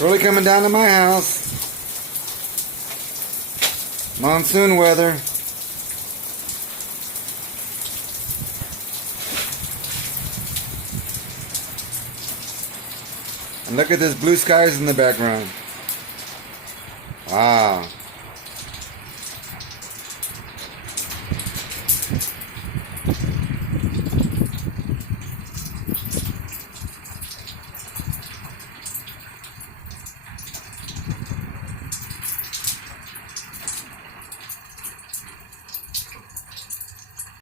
Really coming down to my house. Monsoon weather. And look at this blue skies in the background. Wow.